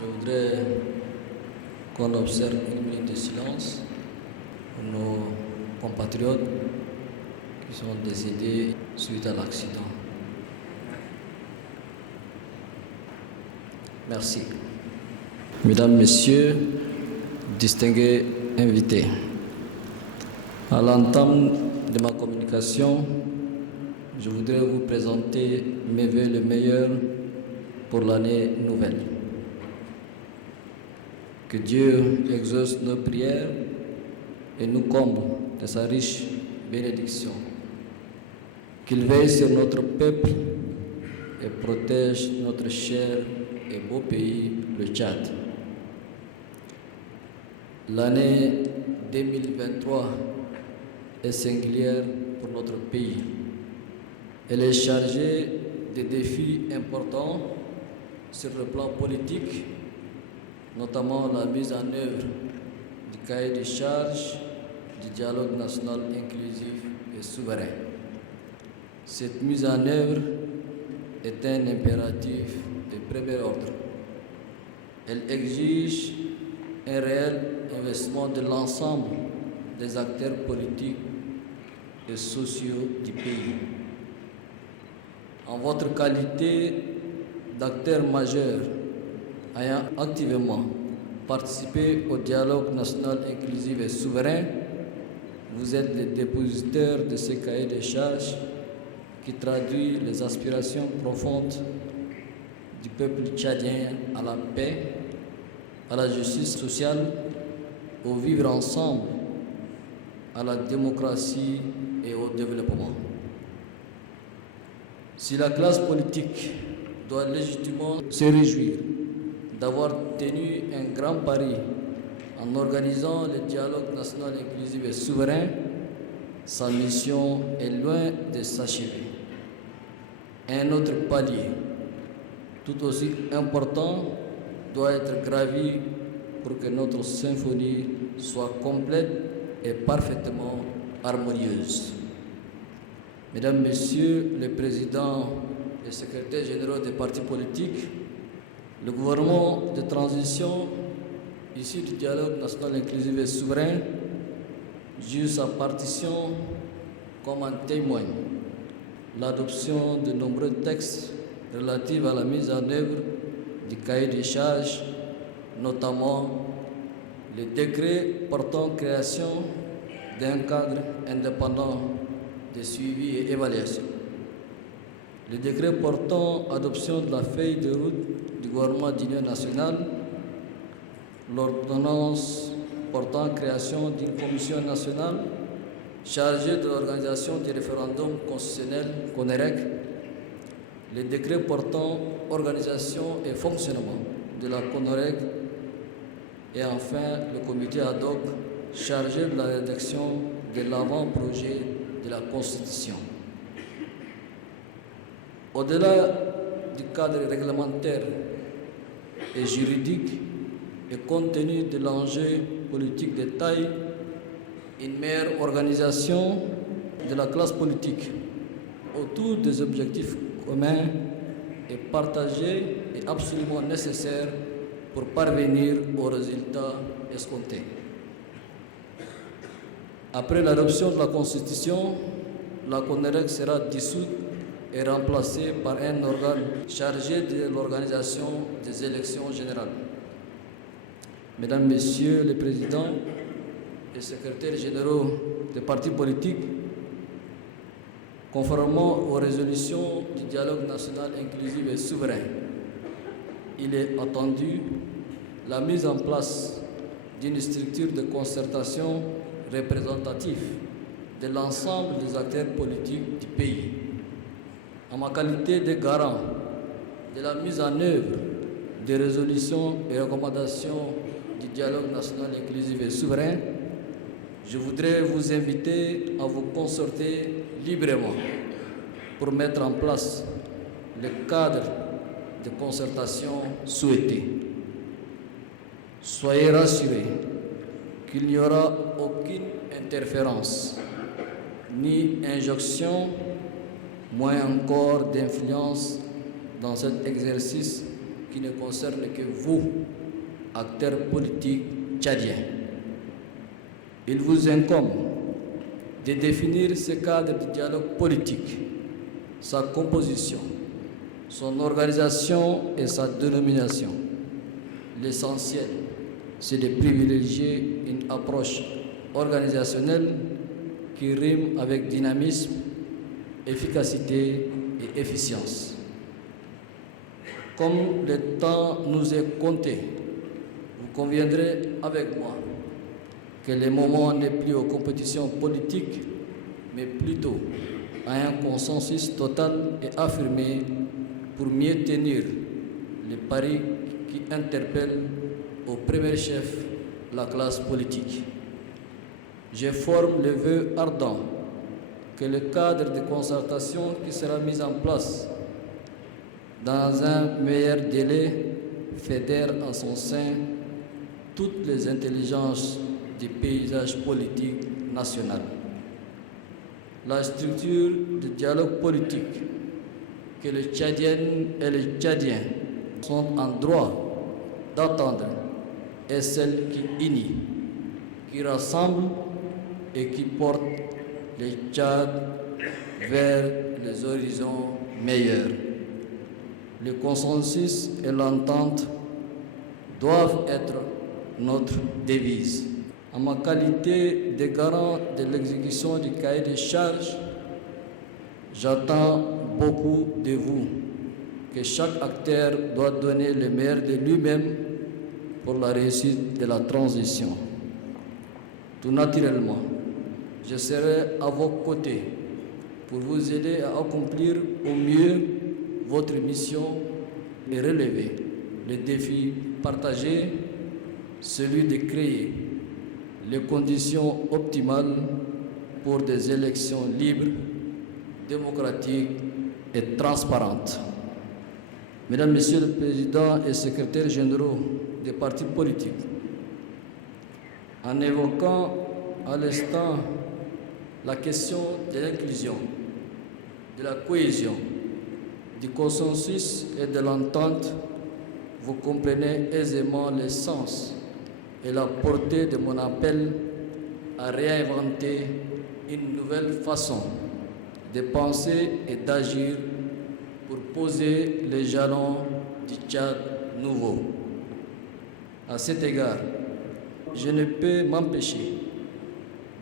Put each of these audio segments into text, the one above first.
Je voudrais qu'on observe une minute de silence pour nos compatriotes qui sont décédés suite à l'accident. Merci. Mesdames, Messieurs, distingués invités, à l'entame de ma communication, je voudrais vous présenter mes vœux les meilleurs pour l'année nouvelle. Que Dieu exauce nos prières et nous comble de sa riche bénédiction. Qu'il veille sur notre peuple et protège notre cher et beau pays, le Tchad. L'année 2023 est singulière pour notre pays. Elle est chargée de défis importants sur le plan politique, notamment la mise en œuvre du cahier de charges du dialogue national inclusif et souverain. Cette mise en œuvre est un impératif de premier ordre. Elle exige un réel investissement de l'ensemble des acteurs politiques et sociaux du pays. En votre qualité d'acteur majeur ayant activement participé au dialogue national inclusif et souverain, vous êtes le dépositaire de ce cahier de charges qui traduit les aspirations profondes du peuple tchadien à la paix, à la justice sociale, au vivre ensemble, à la démocratie et au développement. Si la classe politique doit légitimement se réjouir d'avoir tenu un grand pari en organisant le dialogue national inclusif et souverain, sa mission est loin de s'achever. Un autre palier, tout aussi important, doit être gravi pour que notre symphonie soit complète et parfaitement harmonieuse. Mesdames, Messieurs les présidents et secrétaires généraux des partis politiques, le gouvernement de transition issu du dialogue national inclusif et souverain juge sa partition comme en témoigne l'adoption de nombreux textes relatifs à la mise en œuvre du cahier des charges, notamment le décret portant création d'un cadre indépendant de suivi et évaluation, le décret portant adoption de la feuille de route du gouvernement d'union nationale, l'ordonnance portant création d'une commission nationale chargée de l'organisation du référendum constitutionnel CONEREC, le décret portant organisation et fonctionnement de la CONEREC et enfin le comité ad hoc chargé de la rédaction de l'avant-projet de la Constitution. Au-delà du cadre réglementaire et juridique et compte tenu de l'enjeu politique de taille, une meilleure organisation de la classe politique autour des objectifs communs et partagés est absolument nécessaire pour parvenir aux résultats escomptés. Après l'adoption de la Constitution, la CONEREC sera dissoute et remplacée par un organe chargé de l'organisation des élections générales. Mesdames, Messieurs les présidents et secrétaires généraux des partis politiques, conformément aux résolutions du dialogue national inclusif et souverain, il est attendu la mise en place d'une structure de concertation représentative de l'ensemble des acteurs politiques du pays. En ma qualité de garant de la mise en œuvre des résolutions et recommandations du dialogue national inclusif et souverain, je voudrais vous inviter à vous concerter librement pour mettre en place le cadre de concertation souhaité. Soyez rassurés qu'il n'y aura aucune interférence ni injonction, moins encore d'influence dans cet exercice qui ne concerne que vous, acteurs politiques tchadiens. Il vous incombe de définir ce cadre de dialogue politique, sa composition, son organisation et sa dénomination. L'essentiel, c'est de privilégier une approche organisationnelle qui rime avec dynamisme, efficacité et efficience. Comme le temps nous est compté, vous conviendrez avec moi que le moment n'est plus aux compétitions politiques, mais plutôt à un consensus total et affirmé pour mieux tenir les paris qui interpellent au premier chef la classe politique. Je forme le vœu ardent que le cadre de concertation qui sera mis en place dans un meilleur délai fédère en son sein toutes les intelligences du paysage politique national. La structure du dialogue politique que les Tchadiennes et les Tchadiens sont en droit d'attendre est celle qui unit, qui rassemble et qui porte les Tchad vers les horizons meilleurs. Le consensus et l'entente doivent être notre devise. En ma qualité de garant de l'exécution du cahier des charges, j'attends beaucoup de vous, que chaque acteur doit donner le meilleur de lui-même pour la réussite de la transition. Tout naturellement, je serai à vos côtés pour vous aider à accomplir au mieux votre mission et relever le défi partagé, celui de créer les conditions optimales pour des élections libres, démocratiques et transparentes. Mesdames, Messieurs le Président et secrétaires généraux des partis politiques, en évoquant à l'instant la question de l'inclusion, de la cohésion, du consensus et de l'entente, vous comprenez aisément le sens et la portée de mon appel à réinventer une nouvelle façon de penser et d'agir pour poser les jalons du Tchad nouveau. À cet égard, je ne peux m'empêcher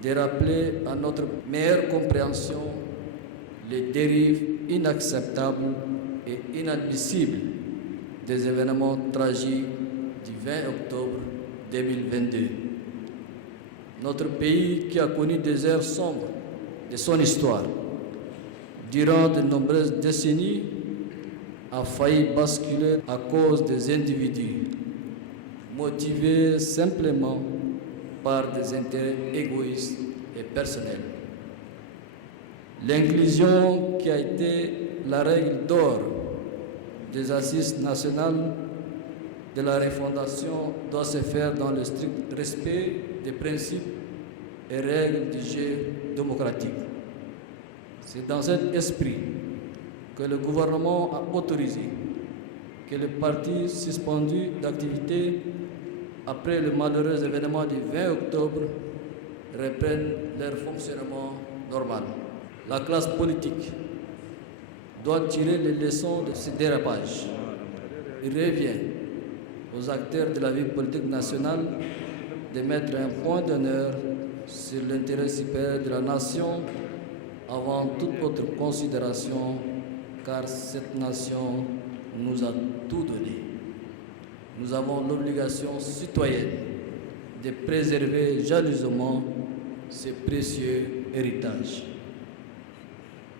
de rappeler à notre meilleure compréhension les dérives inacceptables et inadmissibles des événements tragiques du 20 octobre 2022. Notre pays, qui a connu des heures sombres de son histoire, durant de nombreuses décennies, a failli basculer à cause des individus motivés simplement par des intérêts égoïstes et personnels. L'inclusion, qui a été la règle d'or des assises nationales de la refondation, doit se faire dans le strict respect des principes et règles du jeu démocratique. C'est dans cet esprit que le gouvernement a autorisé que les partis suspendus d'activité après le malheureux événement du 20 octobre reprennent leur fonctionnement normal. La classe politique doit tirer les leçons de ce dérapage. Il revient aux acteurs de la vie politique nationale de mettre un point d'honneur sur l'intérêt supérieur de la nation avant toute autre considération, car cette nation nous a tout donné. Nous avons l'obligation citoyenne de préserver jalousement ce précieux héritage.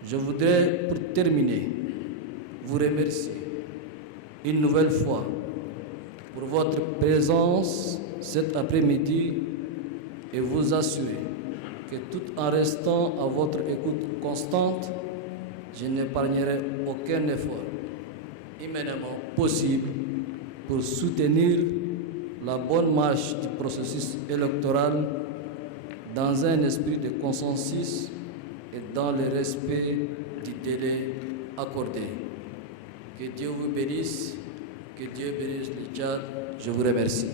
Je voudrais, pour terminer, vous remercier une nouvelle fois pour votre présence cet après-midi et vous assurer que tout en restant à votre écoute constante, je n'épargnerai aucun effort immédiatement possible pour soutenir la bonne marche du processus électoral dans un esprit de consensus et dans le respect du délai accordé. Que Dieu vous bénisse, Que Dieu bénisse le Tchad. Je vous remercie.